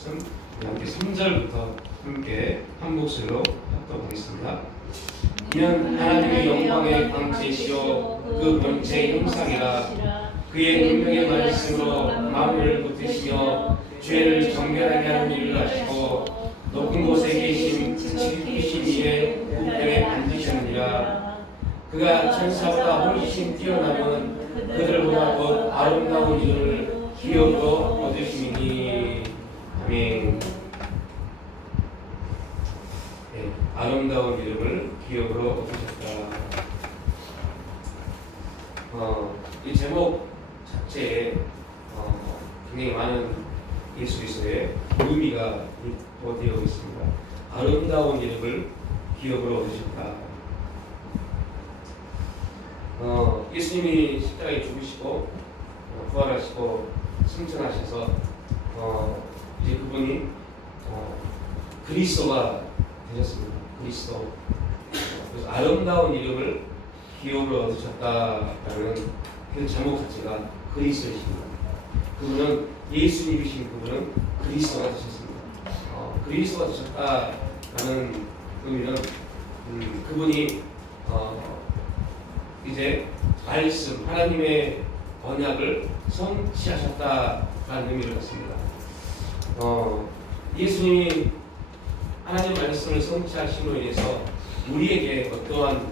말씀 함께 3절부터 함께 한 목소리로 합독하겠습니다. 이는 하나님의 영광의 광채시요 그 본체의 형상이라 그의 능력의 말씀으로 만물을 붙드시며 죄를 정결하게 하는 일을 하시고 높은 곳에 계신 지키신 이의 우편에 앉으셨느니라. 그가 천사보다 훨씬 뛰어나면 그들보다 더 아름다운 이를 기업으로 얻으시니. 아멘. 네, 아름다운 이름을 기업으로 얻으셨다. 이 제목 자체에 굉장히 많은 예수의 의미가 되어 있습니다. 아름다운 이름을 기업으로 얻으셨다. 예수님이 십자가에 죽으시고 부활하시고 승천하셔서 이제 그분이 그리스도가 되셨습니다. 그리스도. 그래서 아름다운 이름을 기업으로 얻으셨다라는 그 제목 자체가 그리스도이십니다. 그분은 예수님이신 그분은 그리스도가 되셨습니다. 그리스도가 되셨다라는 의미는 그분이 이제 말씀 하나님의 언약을 성취하셨다라는 의미를 갖습니다. 예수님이 하나님 말씀을 성취하심으로 인해서 우리에게 어떠한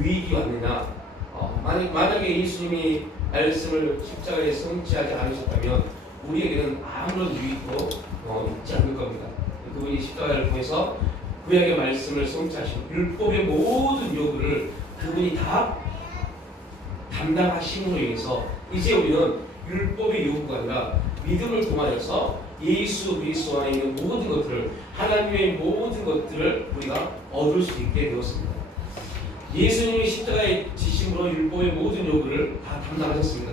유익이 왔느냐? 만약에 예수님이 말씀을 십자가에 성취하지 않으셨다면 우리에게는 아무런 유익도 있지 않을 겁니다. 그분이 십자가를 통해서 구약의 말씀을 성취하시고 율법의 모든 요구를 그분이 다 담당하심으로 인해서 이제 우리는 율법의 요구가 아니라 믿음을 통하여서 예수 그리스도 안에 있는 모든 것들을 하나님의 모든 것들을 우리가 얻을 수 있게 되었습니다. 예수님이 십자가에 지심으로 율법의 모든 요구를 다 담당하셨습니다.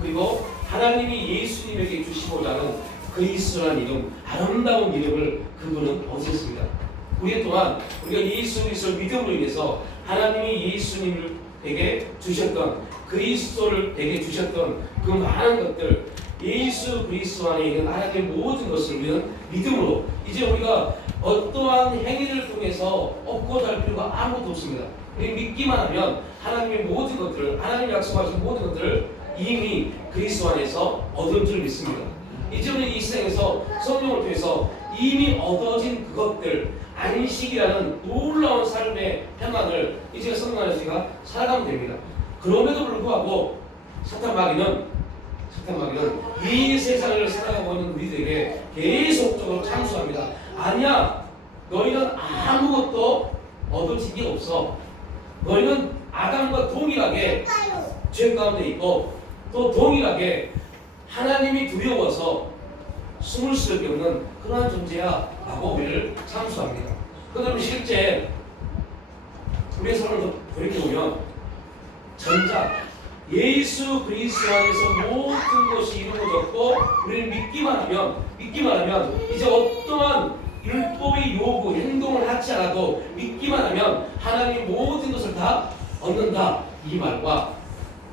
그리고 하나님이 예수님에게 주시고자 하는 그리스도라는 이름, 아름다운 이름을 그분은 얻으셨습니다. 우리 또한 우리가 예수 그리스도를 믿음으로 인해서 하나님이 예수님에게 주셨던 그리스도에게 주셨던 그 많은 것들, 예수 그리스도 안에 있는 하나님의 모든 것을 우리는 믿음으로 이제 우리가 어떠한 행위를 통해서 얻고자 할 필요가 아무것도 없습니다. 우리 믿기만 하면 하나님의 모든 것들을 하나님 약속하신 모든 것들을 이미 그리스도 안에서 얻은 줄 믿습니다. 이제 우리 이 세상에서 성령을 통해서 이미 얻어진 그것들 안식이라는 놀라운 삶의 평안을 이제 성령 안에서 우리가 살아가면 됩니다. 그럼에도 불구하고 사탄 마귀는 이 세상을 살아가고 있는 우리들에게 계속적으로 참수합니다. 아니야, 너희는 아무것도 얻어진 게 없어. 너희는 아담과 동일하게 죄 가운데 있고 또 동일하게 하나님이 두려워서 숨을 수밖에 없는 그러한 존재야 라고 우리를 참수합니다. 그러면 실제 우리의 삶을 돌이켜보면 전자 예수 그리스도 안에서 모든 것이 이루어졌고 우리를 믿기만 하면 이제 어떠한 율법의 요구 행동을 하지 않아도 믿기만 하면 하나님이 모든 것을 다 얻는다 이 말과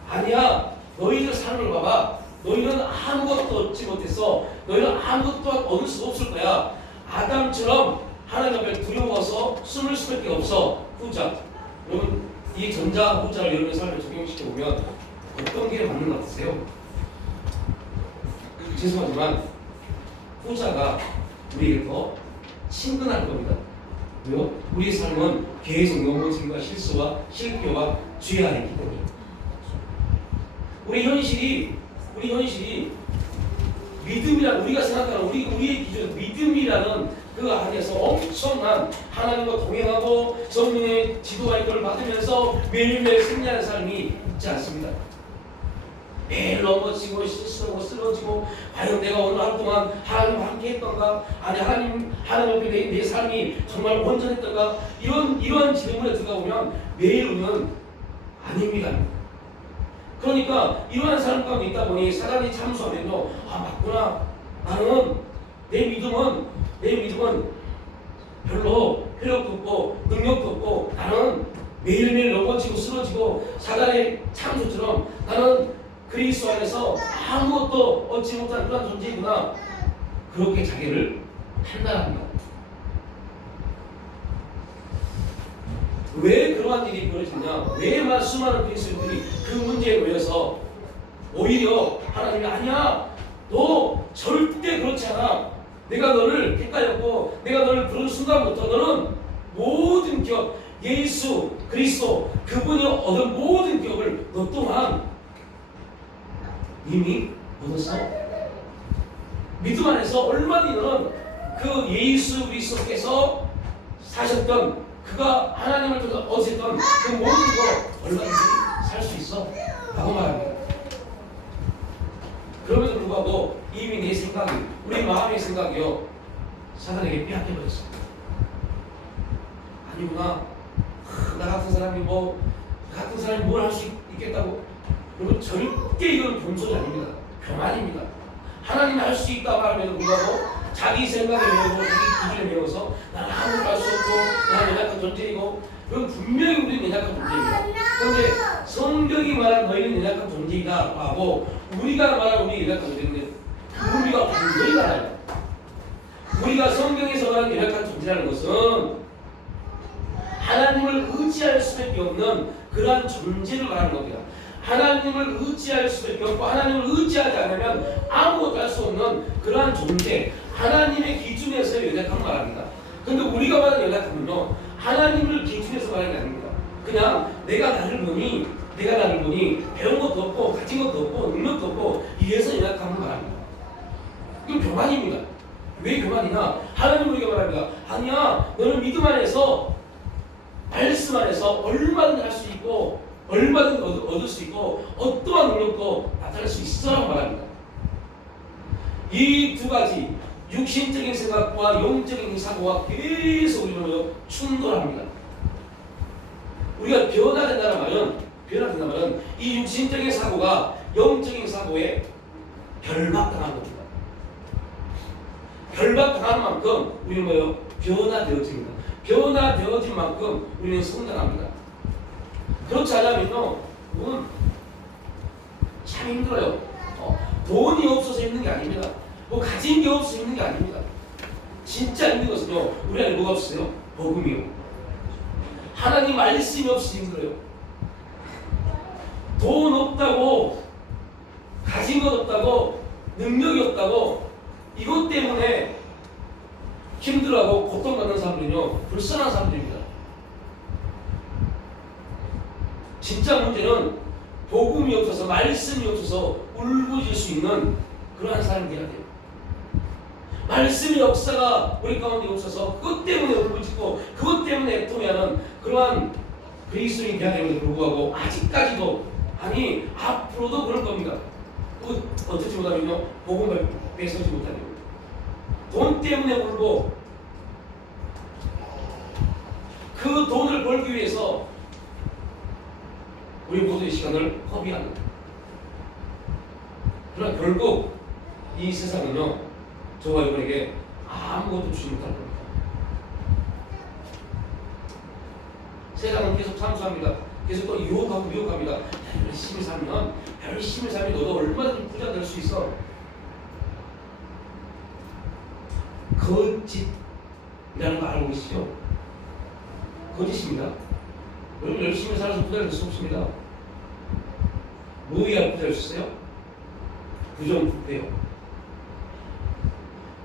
아니야 너희들 삶을 봐봐 너희는 아무것도 얻지 못해서 너희는 아무것도 얻을 수 없을 거야 아담처럼 하나님 앞에 두려워서 숨을 수밖에 없어 후자 여러분 이 전자 후자를 여러분의 삶에 적용시켜보면 어떤 게 맞는 것 같으세요? 죄송하지만 후자가 우리에게 더 친근할 겁니다. 왜요? 우리의 삶은 계속 넘어짐과 실수와 실패와 죄 안에 있기 때문에 우리 현실이 믿음이라는 우리가 생각하는 우리의 기준 믿음이라는 그 안에서 엄청난 하나님과 동행하고 성령의 지도와 이끌을 받으면서 매일매일 승리하는 삶이 있지 않습니다. 매일 넘어지고 실수하고 쓰러지고 과연 내가 오늘 하루 동안 하나님과 함께 했던가 아니 하나님 앞에 내 삶이 정말 온전했던가 이런 질문에 들어가 보면 매일 우리는 아닙니다. 그러니까 이러한 삶 가운데 있다 보니 사단이 참수하면요 맞구나 나는 내 믿음은 별로 효력도 없고 능력도 없고 나는 매일매일 넘어지고 쓰러지고 사단의 참수처럼 나는 그리스도 안에서 아무것도 얻지 못한 그런 존재이구나 그렇게 자기를 판단합니다. 왜 그러한 일이 벌어지냐? 왜 수많은 그리스도인들이 그 문제에 놓여서 오히려 하나님이 아니야, 너 절대 그렇지 않아. 내가 너를 헷갈렸고 내가 너를 부른 순간부터 너는 모든 기업, 예수 그리스도 그분이 얻은 모든 기업을 너 또한 이미 얻었어. 믿음 안에서 얼마든지 너는 그 예수 그리스도께서 사셨던, 그가 하나님을 통해서 얻으셨던 그 모든 거 얼마든지 살 수 있어 라고 말합니다. 그럼에도 불구하고 이미 내 생각이, 우리 마음의 생각이요, 사단에게 빼앗겨버렸어. 아니구나, 나 같은 사람이 뭘 할 수 있겠다고. 여러분, 절대 이건 본소리 아닙니다. 교만입니다. 하나님이 할 수 있다고 하면 불구하고 자기 생각에 매우고 자기 기준에 매워서 나는 아무것도 할 수 없고 나는 연약한 존재이고, 그건 분명히 우리는 연약한 존재입니다. 그런데 성경이 말한 너희는 연약한 존재이다 하고 우리가 말한 우리 연약한 존재인데 우리가 완전히 달라요. 우리가 성경에서 말한 연약한 존재라는 것은 하나님을 의지할 수밖에 없는 그러한 존재를 말하는 겁니다. 하나님을 의지할 수밖에 없고 하나님을 의지하지 않으면 아무것도 할 수 없는 그러한 존재, 하나님의 기준에서의 연약함을 말합니다. 그런데 우리가 말하는 연약함은요, 하나님을 기준에서 말하는 게 아닙니다. 그냥 내가 나를 보니 배운 것도 없고 가진 것도 없고 능력도 없고 이래서 연약함을 말합니다. 이건 교만입니다. 왜 교만이냐? 하나님 우리가 말합니다. 아니야, 너는 믿음 안에서, 말씀 안에서 얼마든지 할 수 있고 얼마든지 얻을 수 있고 어떠한 능력도 나타낼 수 있어라고 말합니다. 이 두 가지, 육신적인 생각과 영적인 사고가 계속 우리는 충돌합니다. 우리가 변화된다는 말은 이 육신적인 사고가 영적인 사고에 결박당한 겁니다. 결박당한 만큼 우리는 변화되어집니다. 변화되어진 만큼 우리는 성장합니다. 그렇지 않으면요, 그건 참 힘들어요. 돈이 없어서 힘든 게 아닙니다. 가진 게 없어서 힘든 게 아닙니다. 진짜 힘든 것은요, 우리 안에 뭐가 없어요? 복음이요. 하나님 말씀이 없이 힘들어요. 돈 없다고, 가진 것 없다고, 능력이 없다고, 이것 때문에 힘들어하고 고통받는 사람들은요, 불쌍한 사람들입니다. 진짜 문제는 복음이 없어서, 말씀이 없어서 울부짖을 수 있는 그러한 사람이 돼야 돼요. 말씀의 역사가 우리 가운데 없어서 그것 때문에 울부짖고 그것 때문에 애통해하는 그러한 그리스도인이 돼야 되는데 불구하고 아직까지도, 아니 앞으로도 그럴 겁니다. 어떻게 못하면요, 복음을 뺏어지 못하는 겁니다. 돈 때문에 울고 그 돈을 벌기 위해서 우리 모두의 시간을 허비하는. 그러나 결국 이 세상은요, 저와 여러분에게 아무것도 주지 못할 겁니다. 세상은 계속 참수합니다. 계속 또 유혹합니다. 열심히 살면 너도 얼마든지 부자 될 수 있어. 거짓이라는 거 알고 계시죠? 거짓입니다. 여러분 열심히 살아서 부자 될 수 없습니다. 뭐야 부자 될 수 있어요? 부정부패요.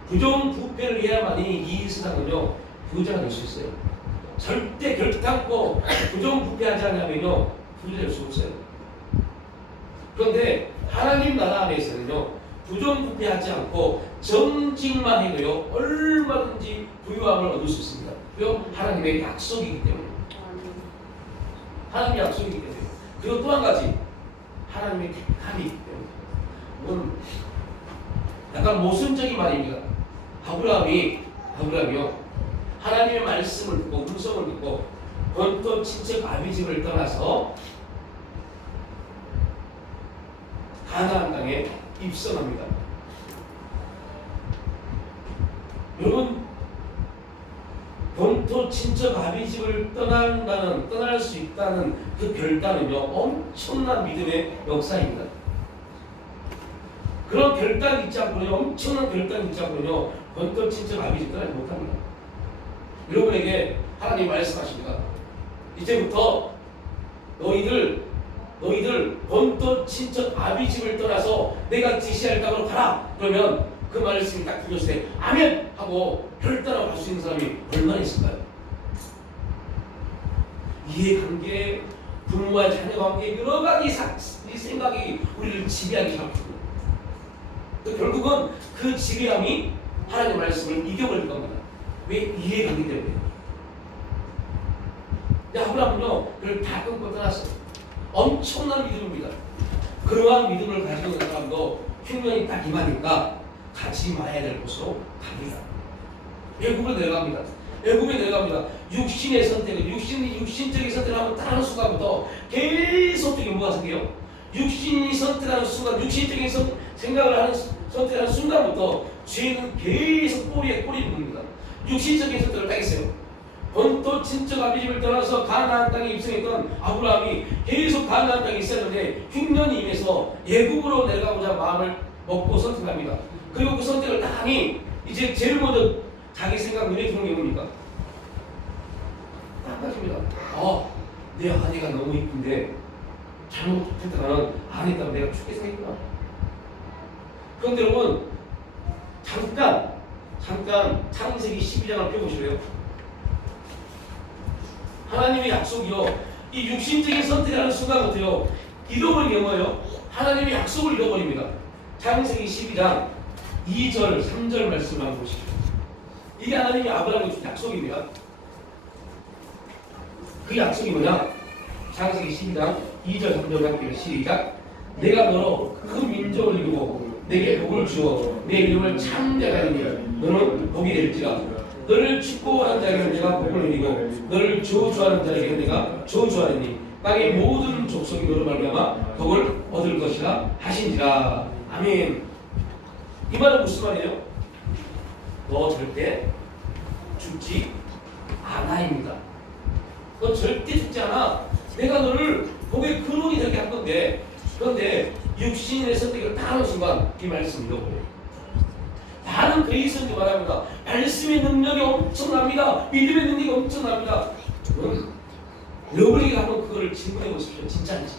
부정부패를 해야만이 이 세상은요, 부자가 될 수 있어요. 절대 결단코 부정부패하지 않으면요, 부자 될 수 없어요. 그런데 하나님 나라 안에서는요, 부정부패하지 않고 정직만 해도요, 얼마든지 부유함을 얻을 수 있습니다. 왜요? 하나님의 약속이기 때문에. 하나님의 약속이기 때문에. 그리고 또 한 가지, 하나님의 택함이기 때문에. 이건 약간 모순적인 말입니다. 아브라함이요, 하나님의 말씀을 듣고 음성을 듣고 본토 친척 아비집을 떠나서 가나안 땅에 입성합니다. 여러분, 본토 친척 아비집을 떠날 수 있다는 그 결단은요, 엄청난 믿음의 역사입니다. 그런 결단 있지 않고요, 엄청난 결단 있지 않고요, 번떡 친척 아비집 떠나지 못합니다. 여러분에게 하나님 말씀하십니다. 이제부터 너희들 번떡 친척 아비집을 떠나서 내가 지시할 땅으로 가라. 그러면 그 말씀이 딱 들렸을 때 아멘 하고 결단하고 갈 수 있는 사람이 얼마나 있을까요? 이해관계, 부모와 자녀 관계, 여러 가지 생각이 우리를 지배하기 시작합니다. 결국은 그 지배함이 하나님의 말씀을 이겨버릴 겁니다. 왜? 이해관계 때문에. 아브라함은요, 그걸 다 끊고 떠났어요. 엄청난 믿음입니다. 그러한 믿음을 가지고 있는 사람도 흉년이 딱 임하니까 가지 마야 될 곳으로 갑니다. 애굽을 내려갑니다. 애굽에 내려갑니다. 육신의 선택은 육신적인 선택을 하면 따르는 순간부터 계속적인 뭐가 생겨요? 육신이 선택하는 순간, 육신적인 생각을 하는 선택하는 순간부터 죄는 계속 꼬리에 꼬리를 묻습니다. 육신적인 선택을 딱 했어요. 번토 친척 아비집을 떠나서 가나안 땅에 입성했던 아브라함이 계속 가나안 땅에 있었는데 흉년이 임해서 애굽으로 내려가고자 마음을 먹고 선택합니다. 그리고 그 선택을 딱 하니 이제 제일 먼저 자기 생각 눈에 들어오는 게 뭡니까? 딱 가집니다. 내 아내가 너무 이쁜데 잘못했다가는 아내 있다면 내가 죽게 생겼구나. 그런데 여러분 잠깐 창세기 12장을 펴보실래요? 하나님의 약속이요, 이 육신적인 선택을 하는 순간부터요 잃어버린 게 뭐예요? 하나님의 약속을 잃어버립니다. 창세기 12장 2절 3절 말씀을 한번 보시죠. 이게 하나님이 아브라함에게 준 약속입니다. 그 약속이 뭐냐? 창세기 12장 2절 3절 함께 시작. 내가 너로 큰 민족을 이루고 내게 복을 주어 내 이름을 창대하게 하리니 너는 복이 될지라. 너를 축복하는 자에게 내가 복을 내리고 너를 저주하는 자에게 내가 저주하리니 땅의 모든 족속이 너로 말미암아 복을 얻을 것이라 하신지라. 아멘. 이 말은 무슨 말이에요? 너 절대 죽지 않아입니다. 너 절대 죽지 않아. 내가 너를 복의 근원이 되게 할 건데, 그런데 육신의 선택을 다 하는 순간 이 말씀을 잃어버려요. 다른 그리스도인들 말합니다. 말씀의 능력이 엄청납니다. 믿음의 능력이 엄청납니다. 여러분에게 한번 그거를 질문해 보십시오. 진짜인지.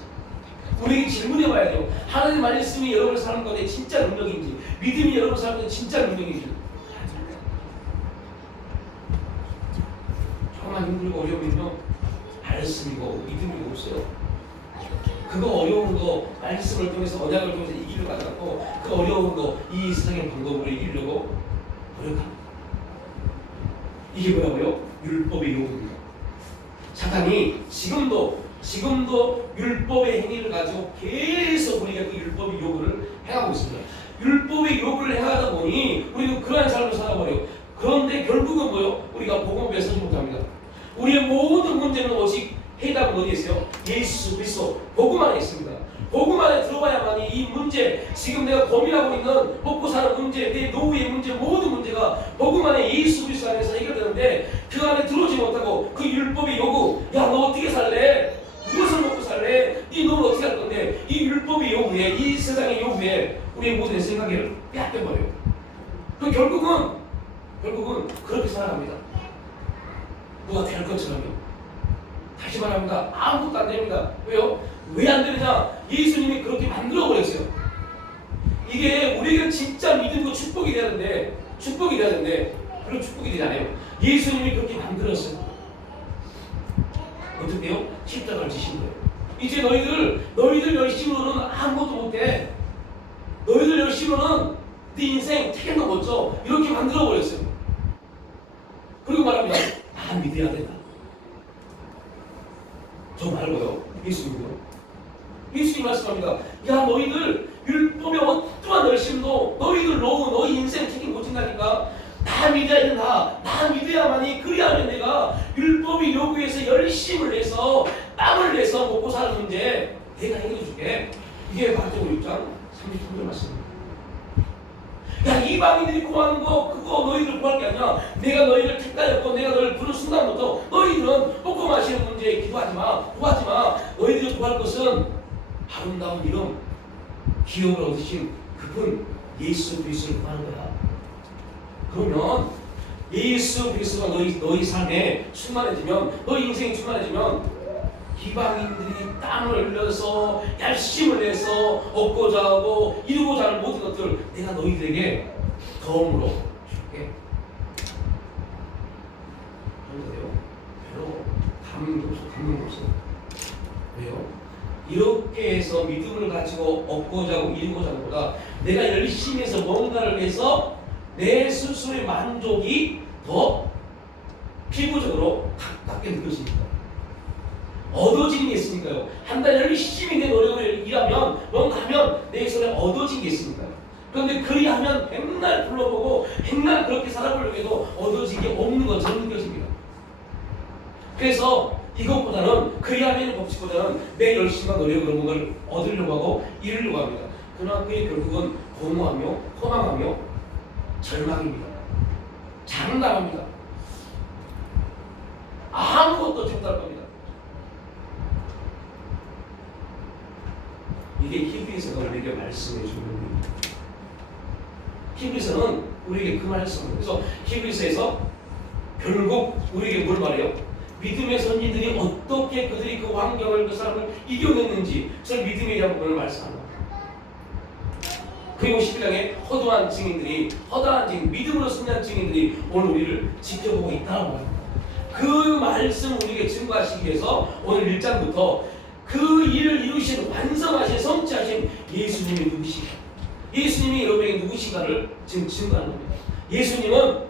우리에게 질문해 봐야 돼요. 하나님 말씀이 여러분을 사는 건데 진짜 능력인지, 믿음이 여러분을 사는 건데 진짜 능력인지. 정말 힘들고 어려우면요, 말씀이고 믿음이고 없어요. 그거 어려운 거 말씀을 통해서, 언약을 통해서 이기려고 하지 않고 그 어려운 거 이 세상의 방법으로 이기려고 노력합니다. 이게 뭐라고요? 율법의 요구입니다. 사탄이 지금도 율법의 행위를 가지고 계속 우리가 그 율법의 요구를 행하고 있습니다. 율법의 요구를 행하다 보니 우리는 그러한 삶을 살아버려요. 그런데 결국은 뭐요? 우리가 복음을 서지 못합니다. 우리의 모든 문제는 오직 해답은 어디에 있어요? 예수 그리스도 복음 안에 있습니다. 복음 안에 들어가야만이 이 문제, 지금 내가 고민하고 있는 먹고 사는 문제, 내 노후의 문제, 모든 문제가 복음 안에 예수 그리스도 안에서 해결되는데 그 안에 들어오지 못하고 그 율법의 요구, 야 너 어떻게 살래? 무엇을 먹고 살래? 이 넌 어떻게 할 건데? 이 율법의 요구에, 이 세상의 요구에 우리의 모든 생각을 빼앗겨버려요. 그 결국은 그렇게 살아갑니다. 뭐가 될 것처럼요. 다시 말합니다. 아무것도 안 됩니다. 왜요? 왜 안 되느냐? 예수님이 그렇게 만들어버렸어요. 이게 우리가 진짜 믿음과 축복이 되는데 그런 축복이 되지 않아요. 예수님이 그렇게 만들었어요. 어떻게 해요? 십자가를 지신 거예요. 이제 너희들 열심으로는 아무것도 못해. 너희들 열심으로는 네 인생 책임도 못 져. 이렇게 만들어버렸어요. 그리고 말합니다. 다 믿어야 된다. 저 말고요. 예수님 말씀합니다. 야 너희들 율법의 어떠한 열심도 너희들 노후 너희 인생 책임 못 진다니까. 나 믿어야 된다. 나 믿어야만이 그리하면 내가 율법이 요구해서 열심을 내서 땀을 내서 먹고 사는 문제 내가 해결해 줄게. 이게 마태복음 6장 33절 말씀입니다. 야 이방인들이 구하는 거 그거 너희들 구할 게 아니야. 내가 너희를 택하였고 내가 너희를 부른 순간부터 너희들은 먹고 마시는 문제에 기도하지 마. 구하지 마. 너희들이 구할 것은 아름다운 이름, 기업을 얻으신 그분 예수 그리스도를 구하는 거야. 그러면 예수 그리스도가 너희 삶에 충만해지면, 너희 인생이 충만해지면 이방인들이 땀을 흘려서 열심을 내서 얻고자 하고 이루고자 하는 모든 것들 내가 너희들에게 덤으로 줄게. 그런데요, 별로 감동도 없어. 왜요? 이렇게 해서 믿음을 가지고 얻고자 하고 이루고자 하는 것보다 내가 열심히 해서 뭔가를 해서 내 스스로의 만족이 더 피부적으로 가깝게 느껴집니다. 얻어지는 게 있으니까요. 한 달 열심히 내 노력을 일하면 뭔가 하면 내 손에 얻어진 게 있으니까요. 그런데 그리하면 맨날 불러보고 맨날 그렇게 살아보려고 해도 얻어진 게 없는 것처럼 느껴집니다. 그래서 이것보다는 그리하면 법칙보다는 내 열심과 노력으로 뭔가를 얻으려고 하고 이루려고 합니다. 그러나 그게 결국은 공허하며 허망하며 절망입니다. 장담합니다. 아무것도 못할 겁니다. 이게 히브리서가 우리에게 말씀해 주는 겁니다. 히브리서는 우리에게 그 말씀을, 그래서 히브리서에서 결국 우리에게 뭘 말해요? 믿음의 선지들이 어떻게 그들이 그 환경을, 그 사람을 이겨냈는지 그래서 믿음에 대한 부분을 말씀합니다. 그리고 11장에 허다한 증인, 믿음으로 승리한 증인들이 오늘 우리를 지켜보고 있다고 합니다. 그 말씀 우리에게 증거하시기 위해서 오늘 1장부터 그 일을 이루신, 완성하신, 성취하신 예수님이 누구신가? 예수님이 여러분에게 누구신가를 지금 증거하는 겁니다. 예수님은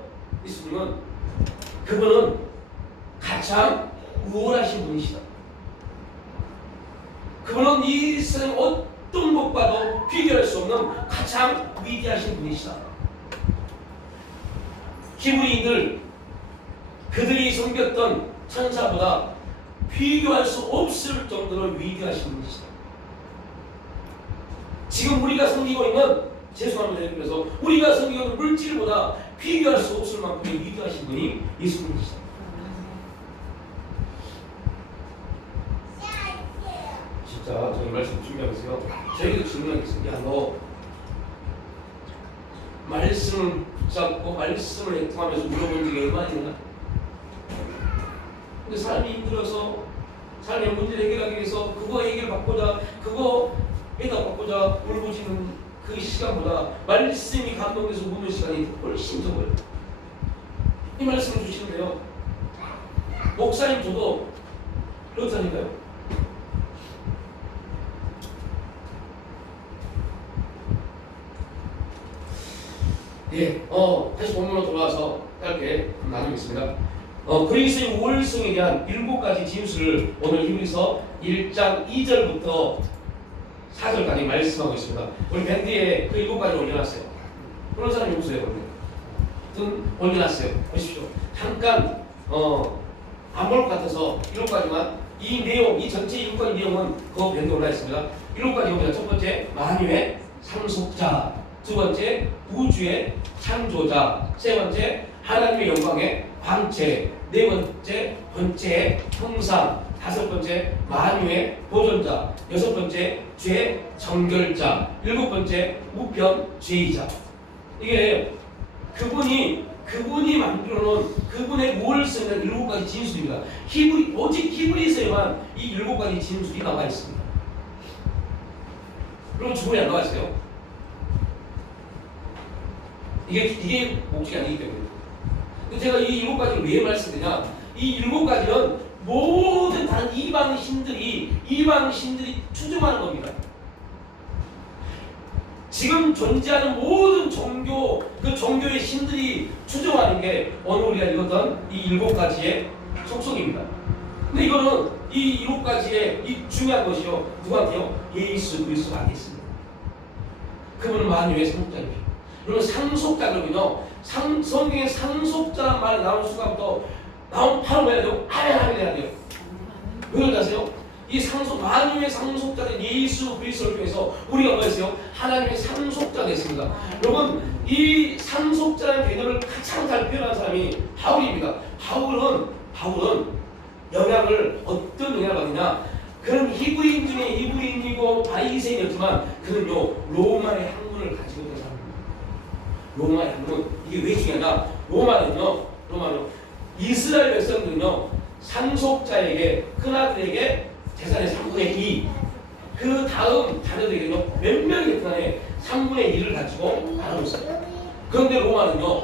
그분은 가장 우월하신 분이시다. 그분은 이 세상 어떤 것과도 비교할 수 없는 가장 위대하신 분이시다. 히브리인들 그들이 섬겼던 천사보다 비교할 수 없을 정도로 위대하신 분이시다. 지금 우리가 섬기고 있는, 죄송합니다. 그래서 우리가 섬기고 있는 물질보다 비교할 수 없을 만큼의 위대하신 분이 예수님이시다. 진짜 저희 말씀 준비하면서요, 저희도 질문하게 있습니다. 야, 너 말씀을 붙잡고 말씀을 애통하면서 물어본 적이 얼마나 있나? 근데 삶이 힘들어서 삶의 문제를 해결하기 위해서 그거 해결받고자, 그거 해답받고자 울부짖는 그 시간보다 말씀이 감동돼서 묻는 시간이 훨씬 적어요. 이 말씀을 주시는데요, 목사님 저도 그렇다니까요. 예, 다시 본문으로 돌아와서 짧게 나누겠습니다. 그리스도의 우월성에 대한 7가지 진술을 오늘 히브리서 1장 2절부터 4절까지 말씀하고 있습니다. 우리 밴드에 그 7가지 올려놨어요. 그런 사람이 없어요. 올려놨어요. 보십시오. 잠깐 안 볼 것 같아서 7가지만, 이 내용, 이 전체 7가지 내용은 그 밴드에 올라 있습니다. 7가지 봅니다. 첫 번째, 만유의 상속자. 두 번째, 우주의 창조자. 세 번째, 하나님의 영광의 광채. 네 번째, 번째의 형상. 다섯 번째, 만유의 보존자. 여섯 번째, 죄 정결자. 일곱 번째, 우편죄이자. 이게 그분이 만들어놓은 그분의 우월성이라는 7가지 진술입니다. 오직 히브리서에만 이 7가지 진술이 나와 있습니다. 그럼 주문이 안 나와 있어요. 이게 목적이 아니기 때문에. 제가 이 7가지를 왜 말씀드리냐? 이 7가지는 모든 다른 이방신들이 추종하는 겁니다. 지금 존재하는 모든 종교, 그 종교의 신들이 추종하는 게 오늘 우리가 읽었던 이 7가지의 속성입니다. 근데 이거는 이 7가지의 이 중요한 것이요, 누구한테요? 예수 그리스도가 있습니다. 그분은 만유의 상속자입니다. 여러분, 상속자 그러면요, 성경에 상속자란 말이 나오는 순간부터 나온 바로 뭐 해야 돼요? 아멘 해야 돼요. 왜 그런지 아세요? 이 만유의 상속자된 예수 그리스도를 통해서 우리가 뭐였어요? 하나님의 상속자 됐습니다. 여러분, 이 상속자라는 개념을 가장 잘 표현한 사람이 바울입니다. 바울은 영향을, 어떤 영향을 받느냐? 그는 히브리인 중에 히브리인이고 바리새인이었지만 그는요, 로마의 학문을 믿음을 가지고 있는 사람입니다. 로마는 이게 왜 중요하냐? 로마는요 이스라엘 백성들은요 상속자에게 큰아들에게 재산의 3분의 2, 그 다음 자녀들에게는요 몇 명이 됐든 간에 3분의 1을 가지고 나누고 있어요. 그런데 로마는요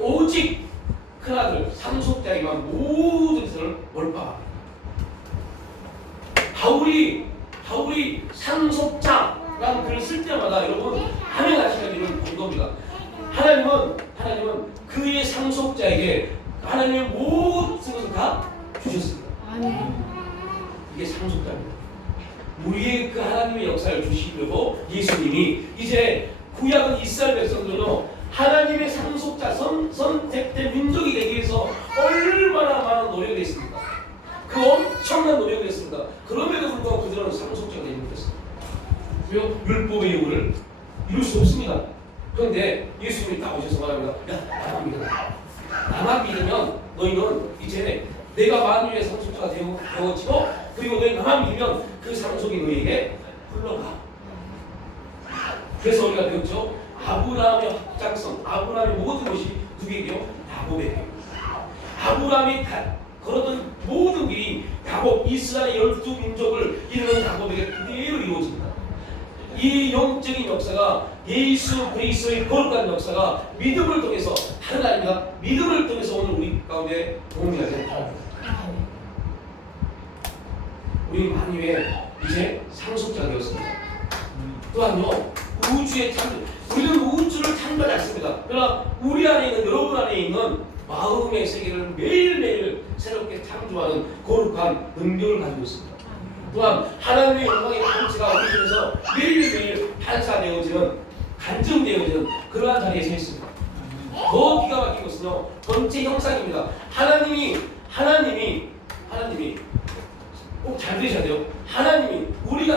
오직 큰아들 상속자에게만 모든 것을 몰빵합니다. 바울이 상속자라는 글을 쓸 때마다 여러분 아멘 하시기를 본겁니다. 하나님은 그의 상속자에게 하나님의 모든 것을 다 주셨습니다. 아멘. 이게 상속자입니다. 우리의 그 하나님의 역사를 주시려고 예수님이 이제 구약은 이스라엘 백성들은 하나님의 상속자 선택된 민족이 되기 위해서 얼마나 많은 노력을 했습니까? 그 엄청난 노력을 했습니다. 그럼에도 불구하고 그들은 상속자가 되지 못했습니다. 왜요? 율법의 요구를 이룰 수 없습니다. 그런데 예수님이 딱 오셔서 말합니다. 야, 나만 믿으면 너희는 이제 내가 만유의 상속자가 되어지고 그리고 너희 나만 믿으면 그 상속이 너희에게 흘러가. 그래서 우리가 배웠죠. 아브라함의 확장성, 아브라함의 모든 것이 누구에게요? 야곱에게요. 아브라함이 걸었던 모든 길이 야곱, 이스라엘 12민족을 이루는 야곱에게 그대로 이루어집니다. 이 영적인 역사가 예수 그리스도의 거룩한 역사가 믿음을 통해서 다른 아닙니다. 믿음을 통해서 오늘 우리 가운데 공유가 됩니다. 우리 만유의 이제 상속자가 되었습니다. 또한요 우리는 우주를 창조하지 않습니다. 그러나 우리 안에 있는 여러분 안에 있는 마음의 세계를 매일매일 새롭게 창조하는 거룩한 능력을 가지고 있습니다. 또한 하나님의 영광의 통치가 우리 중에서 매일매일 반사되어지는 간증되어지는 그러한 자리에 서 있습니다. 더 기가 막힌 것은요 전체 형상입니다. 하나님이 꼭 잘 들으셔야 돼요. 하나님이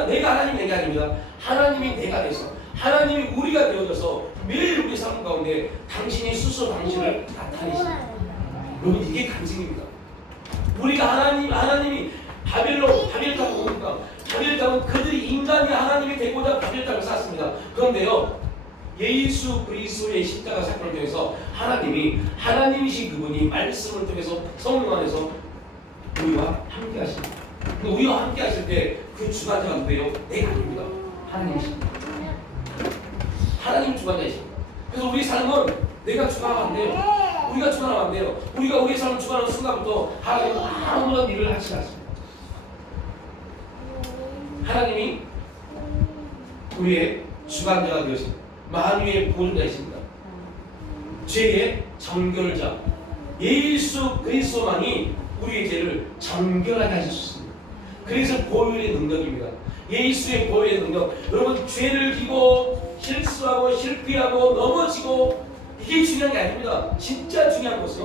내가 하나님이 된 게 아닙니다. 하나님이 내가 돼서 하나님이 우리가 되어져서 매일 우리 삶 가운데 당신이 스스로 당신을 나타내십니다. 여러분 이게 간증입니다. 우리가 하나님이 바벨탑을 보니까 바벨탑은 그들이 인간이 하나님이 되고자 바벨탑을 쌓았습니다. 그런데요 예수 그리스도의 십자가 사건을 통해서 하나님이신 그분이 말씀을 통해서 성령 안에서 우리와 함께 하십니다. 우리와 함께 하실 때 그 주관자가 누구예요? 내가 아닙니다. 하나님이십니다. 하나님 주관자이십니다. 그래서 우리 삶은 내가 주관하면 안 돼요. 우리가 주관하면 안 돼요. 우리가 우리의 삶을 주관하는 순간부터 하나님은 아무런 일을 하지 않습니다. 하나님이 우리의 주관자가 되었습니다. 만유의 보존자이십니다. 죄의 정결자 예수 그리스도만이 우리의 죄를 정결하게 하실 수 있습니다. 그래서 보혈의 능력입니다. 예수의 보혈의 능력. 여러분 죄를 지고 실수하고 실패하고 넘어지고 이게 중요한 게 아닙니다. 진짜 중요한 것은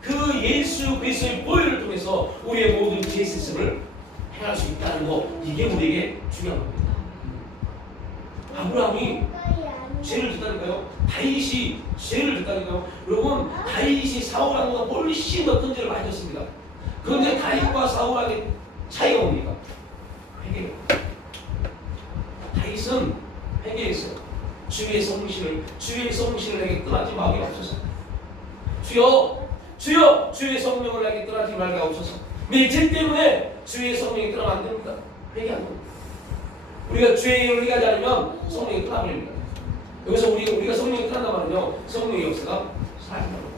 그 예수 그리스도의 보혈을 통해서 우리의 모든 죄 실습을 행할 수 있다는 거, 이게 우리에게 중요한 겁니다. 아브라함이 죄를 졌다니까요. 다윗이 죄를 졌다니까요. 여러분 다윗이 사울하는 것보다 훨씬 더 큰 죄를 많이 졌습니다. 그런데 다윗과 사울에게 차이가 뭡니까? 회개. 다윗은 회개했어요. 주의 성실을 내게 떠나지 말게 없어서. 주여 주의 성령을 내게 떠나지 말게 없어서. 내 죄 때문에 주의 성령이 떠나면 안 됩니다. 회개 안 됩니다. 우리가 죄에 회개하지 않으면 성령이 떠나버립니다. 여기서 우리가 성령이 떠난단 말은요, 성령의 역사가 사라진다고.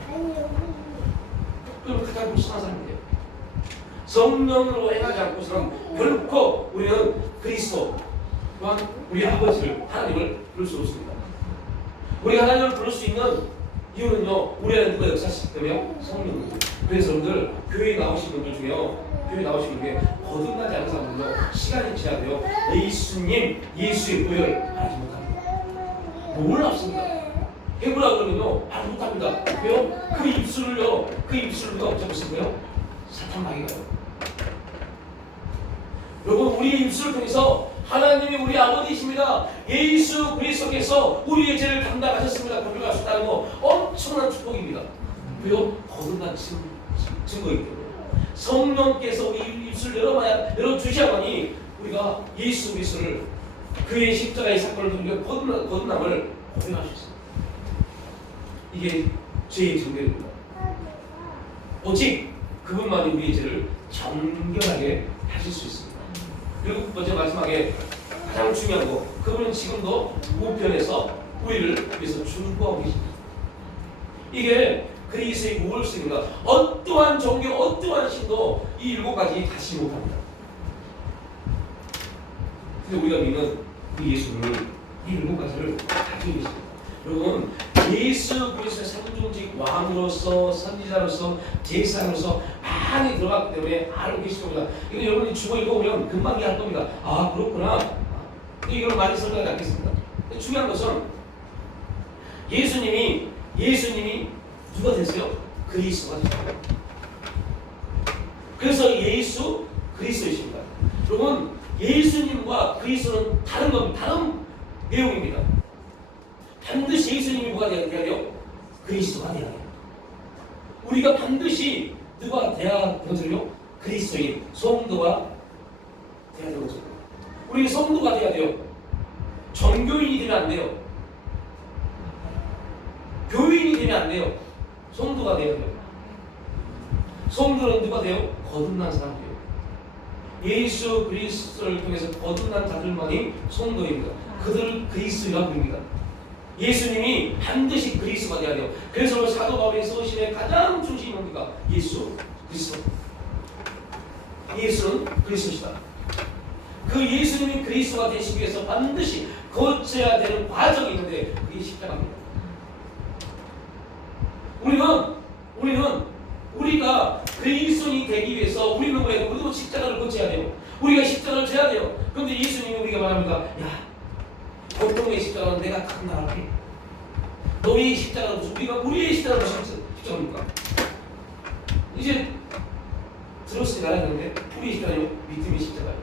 그럼 가장 불쌍한 사람이에요. 성령으로 행하지 않고서는 결코 우리는 그리스도 또한 우리 아버지를 하나님을 부를 수 없습니다. 우리가 하나님을 부를 수 있는 이유는요, 우리 안에 누가 역사하시기 때문에 성령입니다. 그래서 여러분들 교회에 나오신 분들 중에요, 거듭나지 않은 사람들은요, 시간이 지나도요 예수의 보혈을 알지 못합니다. 놀랍습니다. 해보라 그러면요 말 못합니다. 왜요? 그 입술을 누가 붙잡고 있어요? 사탄 마귀가요. 여러분 우리의 입술을 통해서 하나님이 우리 아버지이십니다. 예수 그리스도께서 우리의 죄를 담당하셨습니다. 고백할 수 있다는 거 엄청난 축복입니다. 왜요? 거듭난 증거이기 때문에. 성령께서 우리 입술을 열어주셔야만이 우리가 예수 그리스도를 그의 십자가의 사건을 통해 거듭남을 고백할 수 있습니다. 이게 죄의 정결입니다. 오직 그분만이 우리의 죄를 정결하게 하실 수 있습니다. 그리고 먼저 마지막에 가장 중요한 거, 그분은 지금도 우편에서 우리를 위해서 중보하고 계십니다. 이게 그리스의 무엇입니까? 어떠한 종교, 어떠한 신도 이 7가지 다시 못합니다. 근데 우리가 믿는 그 예수님은 이 7가지를 가지고 계십니다. 여러분, 예수 그리스도의 상존직 왕으로서, 선지자로서, 제사장으로서 많이 들어갔기 때문에 알고 계실 겁니다. 이거 여러분이 주보 읽어보면 금방 이해할 겁니다. 아, 그렇구나. 이걸 많이 설명하지 않겠습니다. 중요한 것은 예수님이 누가 되세요? 그리스도가 되세요. 그래서 예수 그리스도이십니다. 여러분, 예수님과 그리스도는 다른 겁니다. 다른 내용입니다. 반드시 예수님이 뭐가 돼야 돼요? 그리스도가 돼야 돼요. 우리가 반드시 누가 돼야 되거든요? 그리스도인, 성도가 돼야 되거든요. 우리 성도가 돼야 돼요. 정교인이 되면 안 돼요. 교인이 되면 안 돼요. 성도가 돼야 돼요. 성도는 누가 돼요? 거듭난 사람이에요. 예수 그리스도를 통해서 거듭난 자들만이 성도입니다. 그들을 그리스도라 부릅니다. 예수님이 반드시 그리스도가 돼야 돼요. 그래서 사도 바울의 서신의 가장 중심이 뭡니까? 예수 그리스도. 예수는 그리스도시다. 그 예수님이 그리스도가 되시기 위해서 반드시 거쳐야 되는 과정이 있는데 그게 십자가입니다. 우리가 그리스도인이 되기 위해서 우리는 왜 우리도 십자가를 거쳐야 돼요. 우리가 십자가를 져야 돼요. 그런데 예수님이 우리가 말합니다. 야, 보통의 십자가는 내가 감당할게. 너의 십자가는 무슨 우리의 십자가는 십자가입니까? 이제 들었으니까 알았는데 우리의 십자가는 믿음의 십자가예요.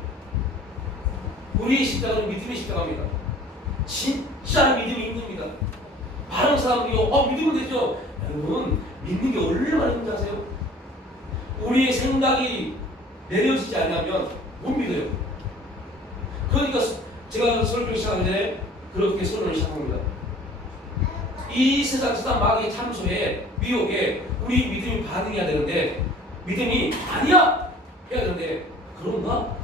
우리의 십자가는 믿음의 십자가입니다. 진짜 믿음이 힘듭니다. 많은 사람들이 믿으면 되죠. 여러분, 믿는 게 얼마나 힘든지 아세요? 우리의 생각이 내려지지 않으면 못 믿어요. 그러니까 제가 설교를 시작하기 전에 그렇게 설교를 시작합니다. 이 세상 마귀의 참소에, 미혹에 우리 믿음이 반응해야 되는데 믿음이 아니야! 해야 되는데 그런가?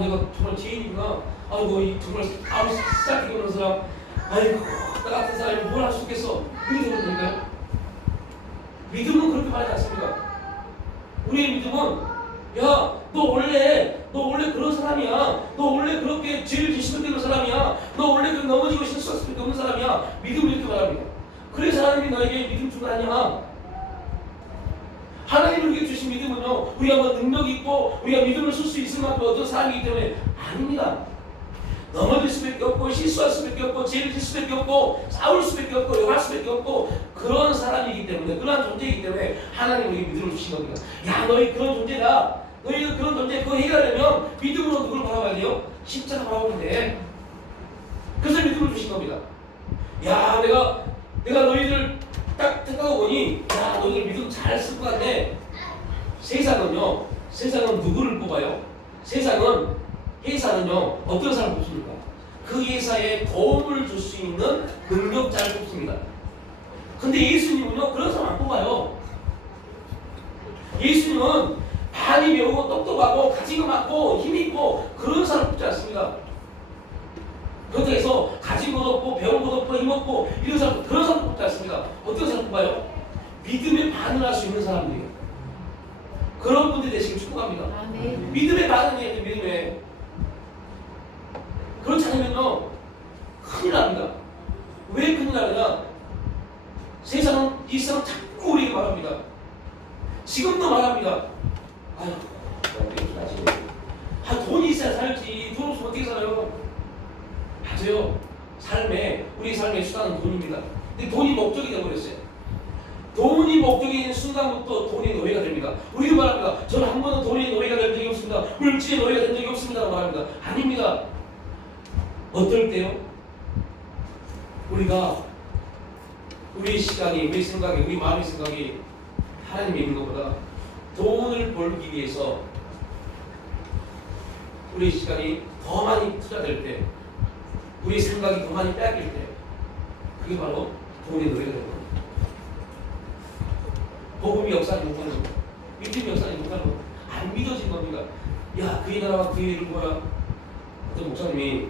내가 정말 죄인이구나. 아이고, 정말 아무 시작이 없는 사람, 아이고, 나 같은 사람이 뭘 할 수 있겠어? 이렇게 되는 건가요? 믿음은 그렇게 말하지 않습니다. 우리의 믿음은, 야, 너 원래 그런 사람이야. 너 원래 그렇게 죄를 지시면 되는 사람이야. 너 원래 그 넘어지고 실수할 수밖에 없는 사람이야. 믿음을 이렇게 말합니다. 그래서 하나님이 너에게 믿음 준 거 아니야. 하나님이 우리에게 주신 믿음은요, 우리가 뭐 능력이 있고 우리가 믿음을 쓸 수 있을 만큼 어떤 사람이기 때문에 아닙니다. 넘어질 수밖에 없고 실수할 수밖에 없고 죄를 질 수밖에 없고 싸울 수밖에 없고 욕할 수밖에 없고 그런 사람이기 때문에, 그런 존재이기 때문에 하나님이 우리에게 믿음을 주신 겁니다. 야, 너희 그런 존재다. 너희가 그런 존재 그거 해결하려면 믿음으로 누굴 바라봐야 돼요? 십자가 바라보면 돼. 그래서 믿음을 주신 겁니다. 야, 내가 너희들 딱 생각하고 보니, 야, 너희들 믿음 잘 쓸 것 같네. 세상은 누구를 뽑아요? 회사는요, 어떤 사람을 뽑습니까? 그 회사에 도움을 줄 수 있는 능력자를 뽑습니다. 근데 예수님은요, 그런 사람 안 뽑아요. 예수님은 많이 배우고 똑똑하고 가진 거 많고 힘 있고 그런 사람 뽑지 않습니다. 그렇다고 해서 가진 것도 없고 배운 것도 없고 힘 없고 이런 사람, 그런 사람 뽑지 않습니다. 어떤 사람 뽑아요? 믿음에 반응할 수 있는 사람들이에요. 그런 분들이 되시길 축복합니다. 믿음에 반응해야 돼요. 믿음에. 그렇지 않으면요, 큰일 납니다. 왜 큰일 나느냐? 이 세상은 자꾸 우리에게 말합니다. 지금도 말합니다. 돈이 있어야 살지. 돈 없으면 어떻게 살아요? 맞아요. 우리 삶의 수단은 돈입니다. 근데 돈이 목적이 되어버렸어요. 돈이 목적이 있는 순간부터 돈의 노예가 됩니다. 우리도 말합니다. 저는 한 번도 돈의 노예가 된 적이 없습니다. 물질의 노예가 된 적이 없습니다. 말합니다. 아닙니다. 어떨 때요? 우리의 시간이, 우리 생각이, 우리 마음의 생각이 하나님이 있는 것보다 돈을 벌기 위해서 우리 시간이 더 많이 투자될 때, 우리 생각이 더 많이 빼앗길 때, 그게 바로 돈의 노예가 되는 겁니다. 복음이 역사하지 못하는 겁니다. 믿음이 역사하지 못하는 겁니다. 안 믿어진 겁니다. 야, 그의 나라와 그의 일을 뭐야? 어떤 목사님이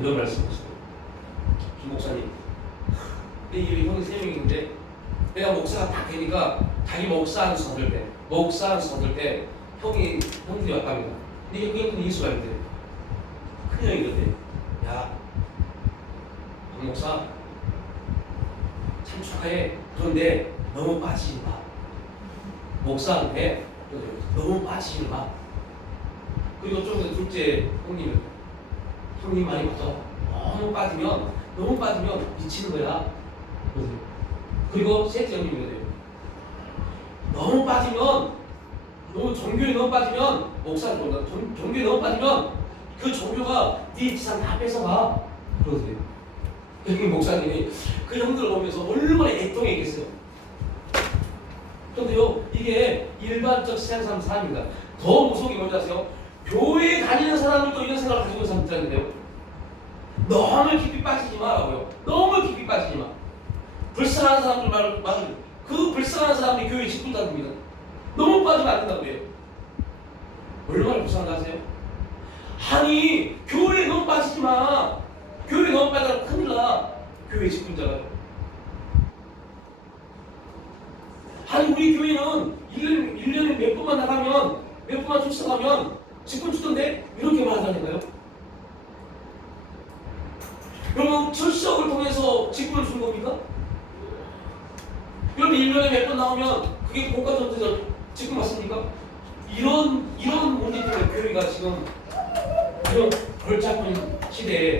이런 말씀하시고, 김 목사님, 내 입에 형이 3명인데 내가 목사가 딱 되니까 자기 목사 안수 받을 때 형들이 왔답니다. 근데 그 형들이 예수가 있는데 큰 형이 이러대. 야, 박 목사 참 축하해. 그런데 너무 빠지지 마. 목사한테 너무 빠지지 마. 그리고 좀 더 둘째 형님 많이 맞아. 너무 빠지면 미치는 거야. 그리고 셋째 형님이 그래요. 너무 종교에 너무 빠지면 목사를 본다. 종교에 너무 빠지면 그 종교가 네 지상 다 뺏어가. 그러세요. 여기 목사님이 그 형들을 보면서 얼마나 애통했겠어요. 그런데요, 이게 일반적 세상 사람입니다. 더 무서운 게 뭔지 아세요? 교회에 다니는 사람들도 이런 생각을 가지고 있는 사람이 있다는데요. 너무 깊이 빠지지 마라고요. 너무 깊이 빠지지 마. 불쌍한 사람들 말을 그 불쌍한 사람들이 교회 직분자입니다. 너무 빠지면 안 된다고 해요. 얼마나 불쌍한가 아세요? 아니, 교회에 너무 빠지지 마. 교회에 너무 빠지면 큰일 나. 교회 직분자가. 아니, 우리 교회는 1년에 몇 번만 나가면, 몇 번만 출석하면 직분 주던데 이렇게 말한다니까요. 여러분, 출석을 통해서 직분을 준 겁니까? 여러분, 1년에 몇 번 나오면 그게 공과정에서 직분 맞습니까? 이런 문제 때문에 교회가 지금 이런 골짜기 시대에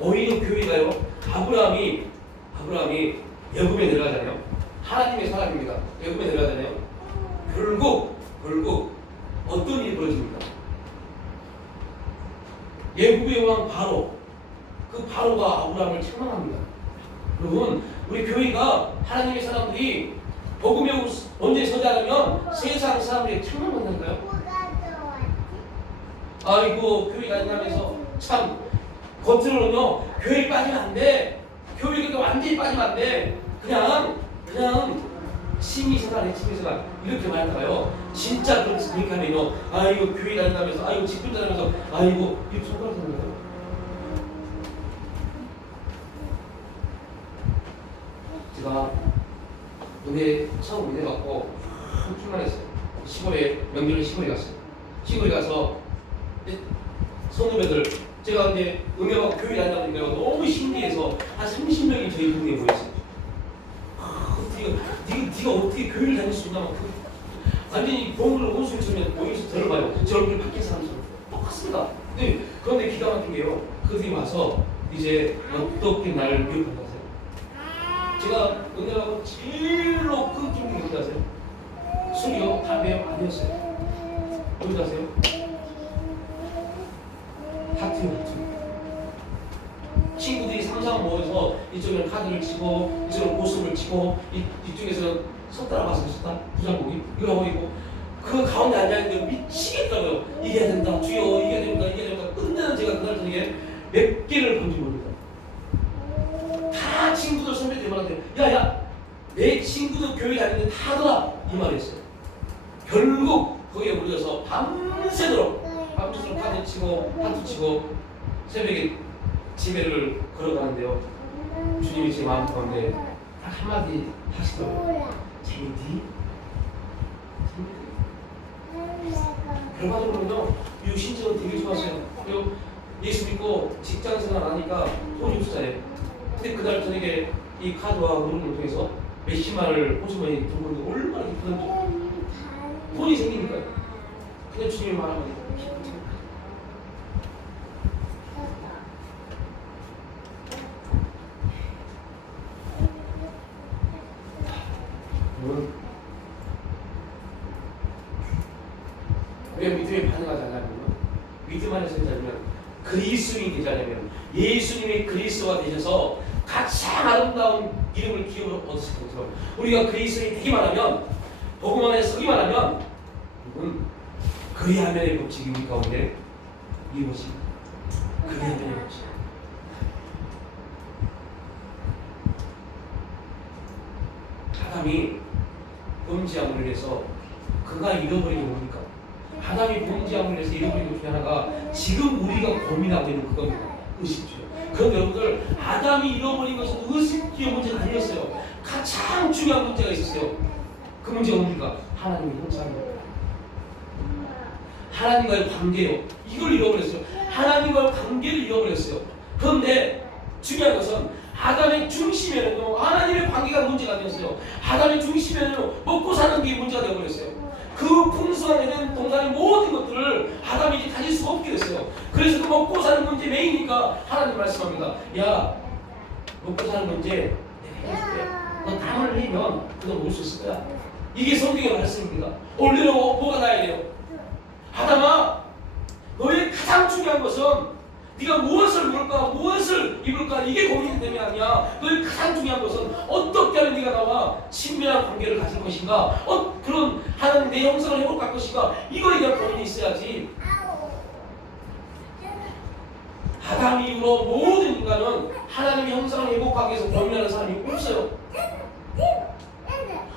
오히려 교회가요, 아브라함이 애굽에 내려가잖아요. 하나님의 사람입니다. 애굽에 내려가잖아요. 결국 어떤 일이 벌어집니까? 애굽의 왕 바로, 그 바로가 아브라함을 책망합니다. 여러분, 우리 교회가 하나님의 사람들이 복음에 언제 서지 않으면 세상 사람들이 책망받는다니까요. 아이고, 교회 다니면서 참 겉으로는요, 교회 빠지면 안 돼. 교회가 완전히 빠지면 안 돼. 그냥 취미생활 이렇게 말하다가요, 진짜 그렇게 하면요, 아이고 교회 다닌다면서, 아이고 직분 다니면서, 아이고 이렇게 손가락 하는 거예요. 제가 은혜 처음 은혜 받고 출근했어요. 명절에 시골에 갔어요. 시골에 가서 선후배들, 제가 이제 은혜 받고 교회 다닌다 보니까 너무 신기해서 한 30명이 저희 동네에 모였어요. 네가 어떻게 교회를 다닐 수 있나? 완전히 봉을 온수처럼 모여서 들어봐요. 저 얼굴 밖에 사람처럼 똑같습니다. 그런데 기가 막힌 게요, 그들이 와서 이제 어떻게 나를 미혹한다 하세요? 제가 은혜하고 제일로 큰 기분이 뭔지 아세요? 술이요? 담배요? 아니었어요. 뭔지 아세요? 하트요. 친구들이 상상 모여서 이쪽에는 카드를 치고, 이쪽에는 고스톱을 치고, 이쪽에서는 섰다라 봐서 섰다, 부장복이 이거 하고 있고, 그 가운데 앉아있는데 미치겠더라고요. 이게 해야 된다, 주여, 이게 해야 된다, 이게 해야 된다. 끝내는 제가 그날 저녁에 몇 개를 본지 모릅니다. 다 친구들 선배들이 말하는데, 야야, 내 친구도 교회 다니는데 다 하더라, 이 말이었어요. 결국 거기에 몰려서 밤새도록 카드 치고, 하트 치고, 새벽에 집에를 걸어가는데요, 주님이 제 마음 가운데 딱 한마디 하시더라고요. 재밌니? 결과적으로는요, 이 신청은 되게 좋았어요. 그리고 예수 믿고 직장 생활 하니까 돈이 없어요. 근데 그날 저녁에 이 카드와 은행을 통해서 몇십만 원을 호주머니에 들고 있는데 얼마나 기쁜지. 돈이 생기니까요. 그냥 주님이 말하면 왜 믿음에 반응하지 않냐면, 믿음 안에서 되자면, 그리스도인 되자면, 예수님이 그리스도가 되셔서 가장 아름다운 이름을 기업으로 얻으실 것처럼, 우리가 그리스도인이 되기만 하면, 복음 안에 서기만 하면, 그리하면의 법칙이 우리 가운데 이루어집니다. 그리하면의 법칙. 아담이 범죄함으로 인해서 그가 잃어버린 게 뭡니까? 아담이 범죄함으로 인해서 잃어버린 것 중에 하나가 지금 우리가 고민하고 있는 그겁니다. 의식주의. 그런데 여러분들, 아담이 잃어버린 것은 의식주의 문제가 아니었어요. 가장 중요한 문제가 있었어요. 그 문제가 뭡니까? 하나님의 형상입니다. 하나님과의 관계요. 이걸 잃어버렸어요. 하나님과의 관계를 잃어버렸어요. 그런데 중요한 것은 아담의 중심에는요, 하나님의 관계가 문제가 아니었어요. 아담의 중심에는요, 먹고 사는 게 문제가 되어버렸어요. 그 풍성한 에덴 동산의 모든 것들을 아담이 이제 가질 수가 없게 됐어요. 그래서 그 먹고 사는 문제 메이니까 하나님 말씀합니다. 야, 먹고 사는 문제 내가 해줄게. 너 땀을 흘리면 그거 먹을 수 있을 거야. 이게 성경의 말씀입니다. 원래는 뭐가 나야 돼요? 아담아, 너의 가장 중요한 것은 네가 무엇을 먹을까, 무엇을 입을까, 이게 고민이 되는 게 아니야. 너의 가장 중요한 것은 어떻게 하면 네가 나와 친밀한 관계를 가질 것인가, 그런 하나님 내 형상을 회복할 것인가, 이거에 대한 고민이 있어야지. 아담 이후로 모든 인간은 하나님의 형상을 회복하기 위해서 고민하는 사람이 없어요.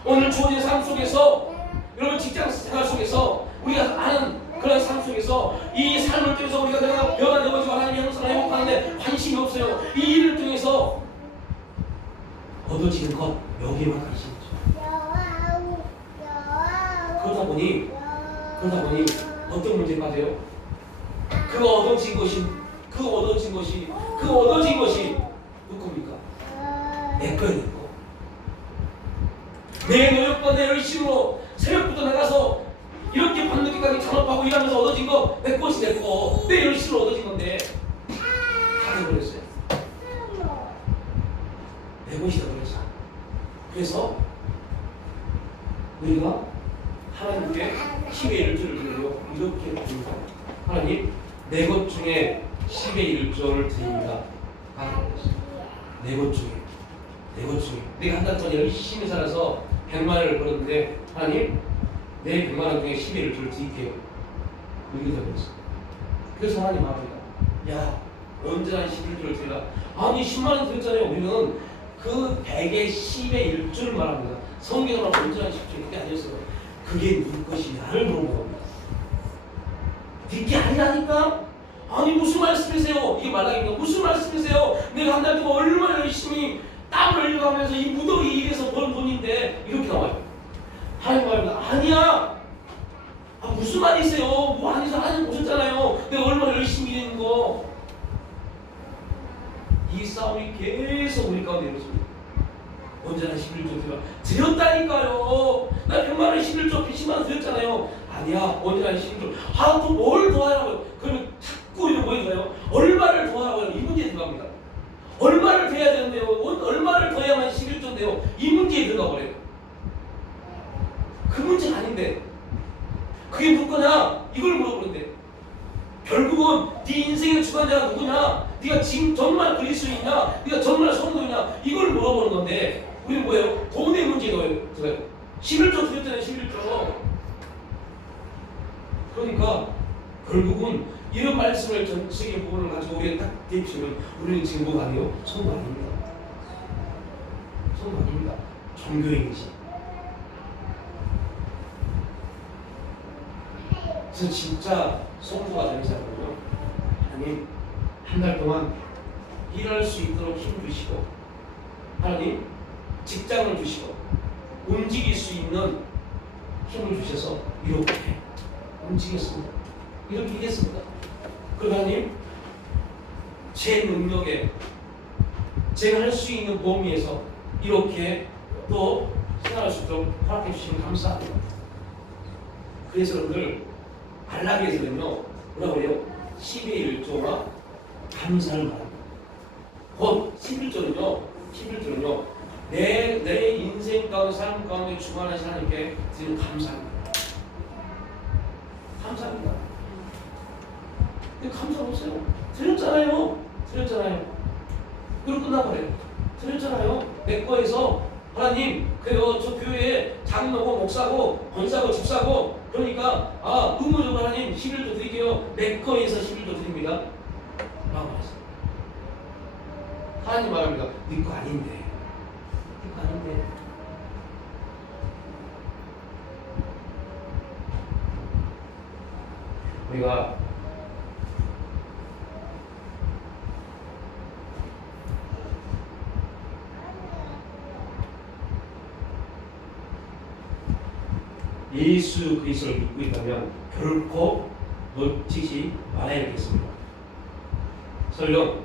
오늘 주어진 삶 속에서, 여러분 직장 생활 속에서 우리가 아는 그런 삶 속에서 이 삶을 통해서 우리가 내가 변화되어지고 하나님의 형상을 회복하는데 관심이 없어요. 이 일을 통해서 얻어지는 것, 여기에만 관심이 있죠. 그러다 보니 어떤 문제에 빠져요? 그 얻어진 것이 누굽니까? 내 거야, 내 거. 내 노력과 내 열심으로 새벽부터 나가서 이렇게 밤늦게까지 작업하고 일하면서 얻어진 거 내 것이 내 거. 내 열심으로 얻어진 건데 다 돼버렸어요. 내 것이 돼버렸어. 그래서 우리가 하나님께 10의 1조를 드려요. 이렇게 드립니다. 하나님, 내 것 중에 10의 1조를 드립니다. 내 것 중에 내가 한 달 동안 열심히 살아서 100만 원을 벌었는데 하나님, 내 100만 원 중에 10의 1조를 드릴게요. 이렇게 되어버렸어. 그래서 하나님 말합니다. 야, 언제나 11조를 드리라. 아니 10만 원 드렸잖아요. 우리는 그 100의 10의 1조를 말합니다. 성경으로 언제나 10조 그게 아니었어요. 그게 네 것이 나를 물어보는 겁니다. 네게 아니라니까? 아니 무슨 말씀이세요? 이게 말라기입니다. 무슨 말씀이세요? 내가 한 달 동안 얼마나 열심히 땀을 흘려가면서 이 무더기 일에서 번 돈인데 이렇게 나와요. 하나님 말입니다. 아니야. 무슨 말이세요? 뭐 아니죠. 하나님 보셨잖아요. 내가 얼마나 열심히 일했는 거. 이 싸움이 계속 우리 가운데 이루어집니다. 언제나 11조 드렸다니까요. 나 100만 원 11조 10만 원 드렸잖아요. 아니야. 언제나 11조. 또 뭘 도와라고요? 그러면 자꾸 이런 거 해줘요. 얼마를 도와라고요? 이 문제에 들어갑니다. 얼마를 더해야 되는데요? 얼마를 더해야만 11조인데요? 이 문제에 들어가 버려요. 그 문제가 아닌데 그게 누구냐? 이걸 물어보는데 결국은 네 인생의 주관자가 누구냐? 네가 지금 정말 그리스도인이냐? 네가 정말 성도이냐? 이걸 물어보는 건데 우리는 뭐예요? 돈의 문제가 들어요. 11조 드렸잖아요. 11조. 그러니까 결국은 이런 말씀을 전체적인 부분을 가지고 우리가 딱 대입시면 우리는 지금 뭐가 아니에요? 성도 아닙니다. 성도 아닙니다. 종교인이지. 그래서 진짜 성도가 되는 사람은요, 하나님 한 달 동안 일할 수 있도록 힘 주시고, 하나님 직장을 주시고, 움직일 수 있는 힘을 주셔서 이렇게 움직였습니다. 이렇게 이겼습니다. 그리고 하나님, 제 능력에 제가 할 수 있는 범위에서 이렇게 또 생활할 수 있도록 허락해 주시면 감사합니다. 그래서 여러분들 말라기에서는요, 뭐라고 해요? 10의 1조가 감사를 말합니다. 곧 11조는요, 내 인생 가운데, 삶 가운데 주관하신 하나님께 드리는 감사합니다. 감사합니다. 근데 감사 없어요. 드렸잖아요. 그리고 끝나버려요. 드렸잖아요. 내 거에서 하나님, 그래요. 저 교회에 장로고 목사고 권사고 집사고 그러니까 의무적으로 하나님 11조 드릴게요. 내 거에서 11조 드립니다. 라고 말했어요. 하나님 말합니다. 네 거 아닌데. 네 거 아닌데. 우리가 예수 그리스도를 믿고 있다면 결코 놓치지 말아야겠습니다. 설령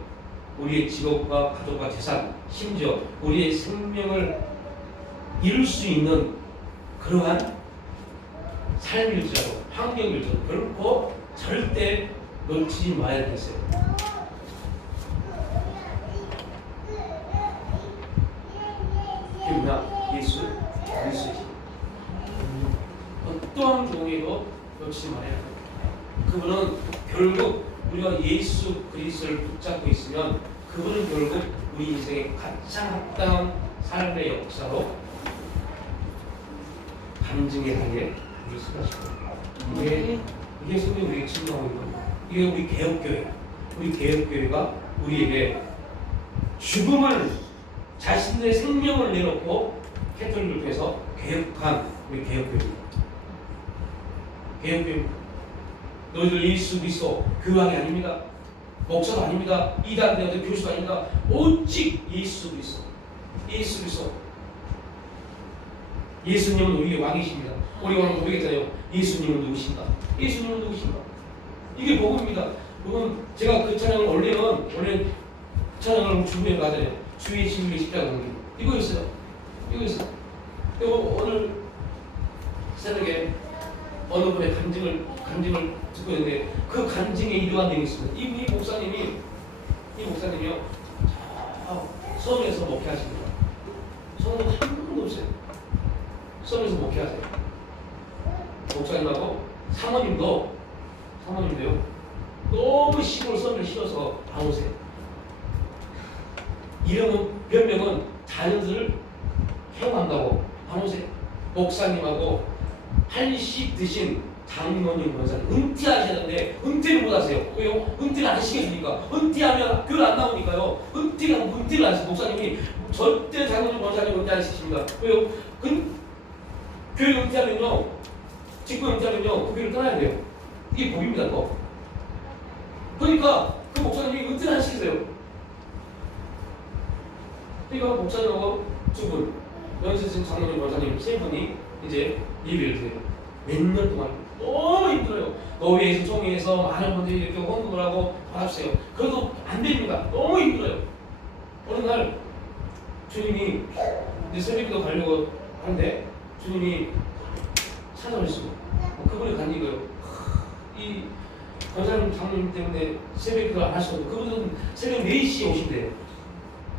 우리의 직업과 가족과 재산, 심지어 우리의 생명을 이룰 수 있는 그러한 삶일지라도 환경일지라도 결코 절대 놓치지 말아야겠어요. 그게 뭐냐? 예수 그리스도지. 어떠한 경우에도 놓치지 말아야 합니다. 그분은 결국 우리가 예수 그리스도를 붙잡고 있으면 그분은 결국 우리 인생의 가장 합당한 삶의 역사로 간증의 하에 우리 쓰러지고 이게 성경이 우리에게 증명하고 있는 겁니다. 이게 우리 개혁교회, 우리 개혁교회가 우리에게 죽음을 자신의 생명을 내놓고 캐톨릭을 통해서 개혁한 우리 개혁교회입니다. 개혁교회입니다. 너희들 예수 그리스도 교황이 아닙니다. 목사도 아닙니다. 이단대학의 교수도 아닙니다. 오직 예수 그리스도. 예수 그리스도. 예수님은 우리의 왕이십니다. 우리가 오늘 고백했잖아요. 예수님은 누구신가? 예수님은 누구신가? 이게 복음입니다. 그건 제가 그 찬양을 원래 찬양을 주부에 가잖아요. 주의 진리의 십자가 공기. 이거였어요. 이거였어요. 그리고 오늘 새벽에 어느 분의 간증을 듣고 있는데 그 간증에 이러한 내용이 있습니다. 이 목사님이요. 섬에서 목회하십니다. 성도 한 명도 없어요. 섬에서 목회하세요. 목사님하고 사모님도요. 너무 시골 섬을 싫어서 안 오세요. 이러면 몇 명은 자녀들을 해고한다고 안 오세요. 목사님하고 한식 드신 장로님 권사님 은퇴하시는데 은퇴를 못 하세요. 왜요? 은퇴를 안 시켜주니까. 은퇴하면 교회 안 나오니까요. 은퇴를 안 시켜. 목사님이 절대 장로님 권사님 은퇴 안 시키십니다. 왜요? 교회 은퇴하면요, 직분 은퇴하면요, 그 교회를 떠나야 돼요. 이게 법입니다, 그거. 그러니까 그 목사님이 은퇴를 안 시키세요. 그러니까 목사님하고 두 분, 연세진 장로님 권사님 세 분이 이제 예배를 드려요. 몇 년 동안 너무 힘들어요. 노회에서 총회에서 많은 분들이 이렇게 헌금을 하고 받았어요. 그래도 안 됩니다. 너무 힘들어요. 어느 날 주님이 이제 새벽기도 가려고 하는데 주님이 찾아오셨어요. 그분이 간 이거예요. 이 권사님 장로님 때문에 새벽기도 안 하시거든요. 그분은 새벽 4시에 오신대요.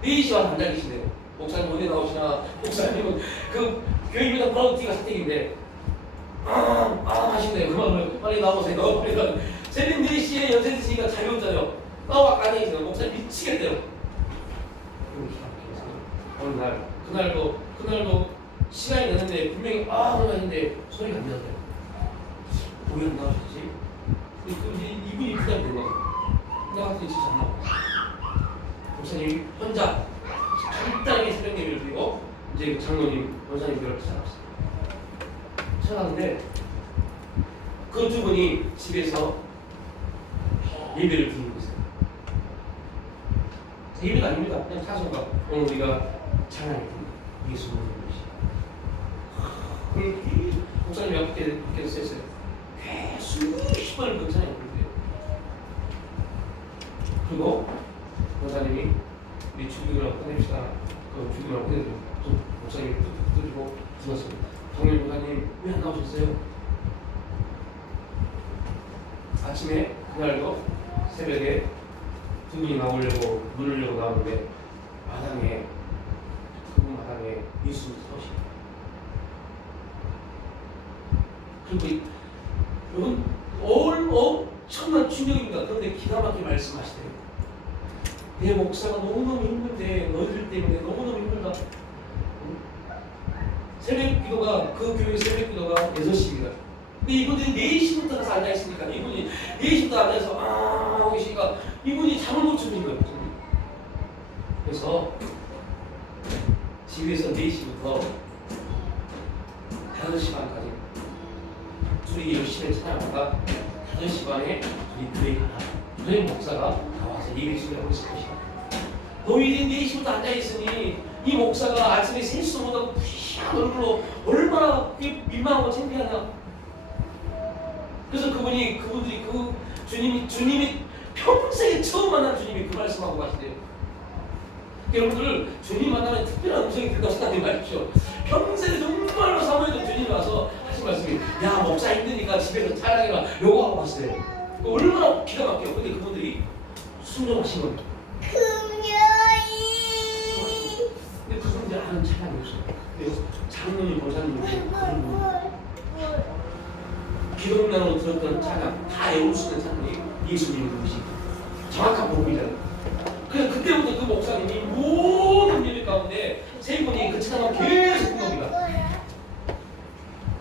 4시 와서 앉아 계신대요. 목사님 어디 나오시나? 목사님은 그 교회마다 브라우티가 사택인데 하신대요. 그 마음을 빨리 나오세요. 빨리 나오세요. 새벽 4시에 연세 드시니까 잠이 없잖아요. 나와 안에 있어요. 목사님 미치겠대요. 어느 날 그날도 시간이 됐는데 분명히 하는데 소리가 안 나서요. 왜 안 나오셨지? 이분이 부담이 된 거예요. 나한테 진짜 안 나와. 목사님이 혼자 간단하게 새벽 예배를 드리고 이제 장로님 원사님 교회를 찾아갔어요. 찾아갔는데 그 두 분이 집에서 예배를 드리고 있어요. 예배가 아닙니다. 그냥 찬송가. 오늘 우리가 찬양을 드립니다. 예수 그리스도. 목사님이 앞에 썼어요. 수십 번을 그 찬양을 부르대요. 그리고 목사님이 우리 주기도를 끝냅시다. 그 주기도를 끝내고 목사님이 뚝뚝 들고 들었습니다. 정일 목사님 왜 안 나오셨어요? 아침에 그날도 새벽에 두 분이 나오려고 문을 열고 나오는데 그분 마당에 예수님이 서시고 그리고 이건 엄청난 충격입니다. 그런데 기가 막히게 말씀하시대요. 내 목사가 너무너무 힘든데 너희들 때문에 너무너무 힘들다. 새벽 기도가 그 교회 새벽 기도가 6시입니다. 근데 이분들이 4시부터 가서 앉아있으니까 이분이 4시부터 앉아서 하고 계시니까 이분이 잠을 못 주는 거예요. 그래서 집에서 4시부터 5시 반까지 둘이 열심히 찾아가다가 5시 반에 둘이 교회 가라. 그래 목사가 나와서 예배 수련하고 있을 것이다. 너희들이 4시부터 앉아있으니 이 목사가 아침에 3시도 못하고 푸시한 얼굴로 얼마나 민망하고 창피하냐. 그래서 그분들이 주님이 평생에 처음 만난 주님이 그 말씀하고 가시대요. 여러분들 주님 만나면 특별한 음성이 들다고 생각하지 마십시오. 평생에 정말로 사모했던 주님이 와서 하신 말씀이 야 목사 힘드니까 집에서 찬양해라 요거 하고 가시대요. 얼마나 기가 막혀요. 근데 그분들이 순종하신 겁니다. 근데 그분들 아는 찬양이 없어요. 그래서 장로님, 보사님이 그런 분 기독론으로 들었던 찬양 다 외울 수 있는 찬양이 예수님의 음식 정확한 복음이잖아요. 그래서 그때부터 그 목사님이 모든 예배 가운데 세 분이 그 찬양을 계속 부릅니다.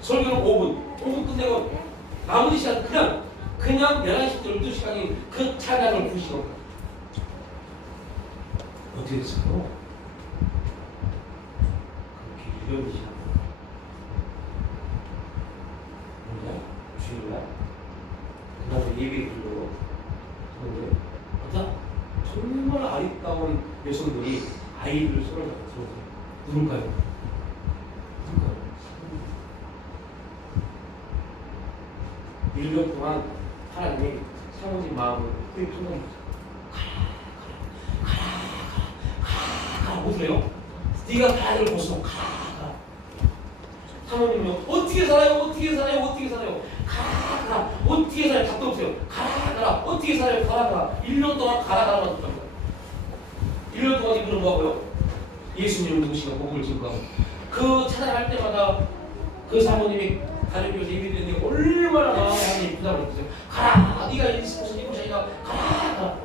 설교는 5분 끝내고 나머지 시간 그냥 11시, 12시간이 그 찬양을 부르시는 겁니다. 어떻게 됐어요? 그렇게 유명이지 않아요. 주일날 그 다음에 예배 드리고 그런데 어떤 정말 아리따운 여성들이 아이들을 손을 잡고 들어오세요. 누굴까요? 누굴까요? 1년 동안 하나님이 사모님 마음을 크게 통과했어요. 가라 보세요. 네가 가야 될 곳으로 가라. 사모님요 어떻게 살아요? 가라. 어떻게 살아요? 답도 없어요. 가라. 어떻게 살아요? 가라. 1년 동안 가라만 합니다. 1년 동안 이분은 뭐하고요? 예수님을 누구시가 복음을 증거하고 그 찬양할 때마다 그 사모님이 다른 교회에서 예배드리는데 얼마나 마음이 부담을 했어요. 가라. 네가 무슨 이곳이야. 가라.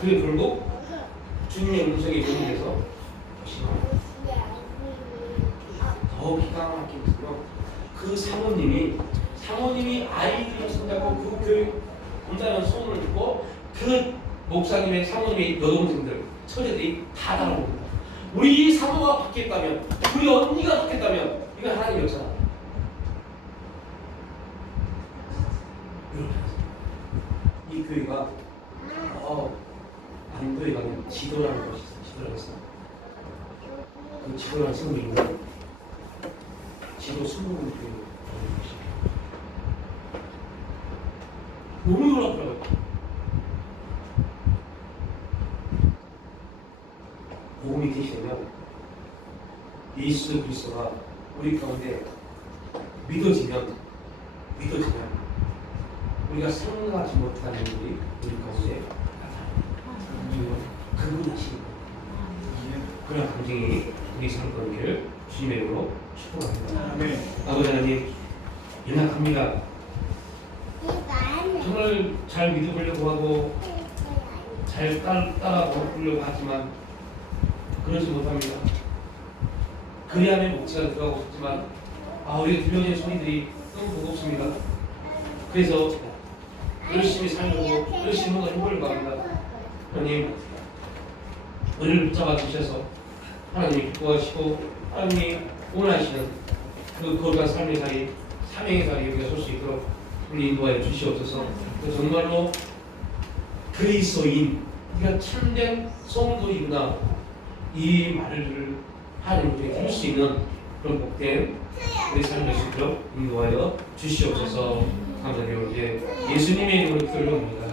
그게 결국 주님의 음성에 응해서 더 기가 막히거든요. 그 사모님이 아이들을 손잡고 그 교육 공단한 소문을 듣고 그 목사님의 사모님의 여동생들 처제들이 다 따라옵니다. 우리 사모가 바뀌었다면, 우리 언니가 바뀌었다면 이건 하나님의 역사다. 이 교회가 안도에 가면 지도라는 것이 있어요. 지도라는 거. 그 지도라는 성경이 지도 순복음 교회라는 것이 너무 놀랍더라고요. 복음이 계시면 예수 그리스도가 우리 가운데 믿어지면 우리가 생각하지 못하는 일이 우리 가운데 나타납니다. 그분이 하시는 거예요. 그런 감정이 우리 살건기를 주님의 이름으로 축복합니다. 아버지 하나님 연약합니다. 정말 잘 믿어보려고 하고 잘 따라보려고 하지만 그러지 못합니다. 그리함의 목자가 들어가고 싶지만 우리가 들려진 소리들이 너무 무겁습니다. 그래서 열심히 살려고 열심히 뭔가 해보려고 합니다. 하나님 우리를 붙잡아 주셔서 하나님이 기뻐하시고 하나님이 원하시는 그 거룩한 삶의 자리, 사명의 자리 우리가 설 수 있도록 우리 인도하여 주시옵소서. 정말로 그리스도인 우리가 참된 성도이구나 이 말을 하나님께 들을 수 있는 그런 복된 우리 삶을 수 있도록 인도하여 주시옵소서. 감사드리고 이제 예수님의 이름으로 기도를 합니다.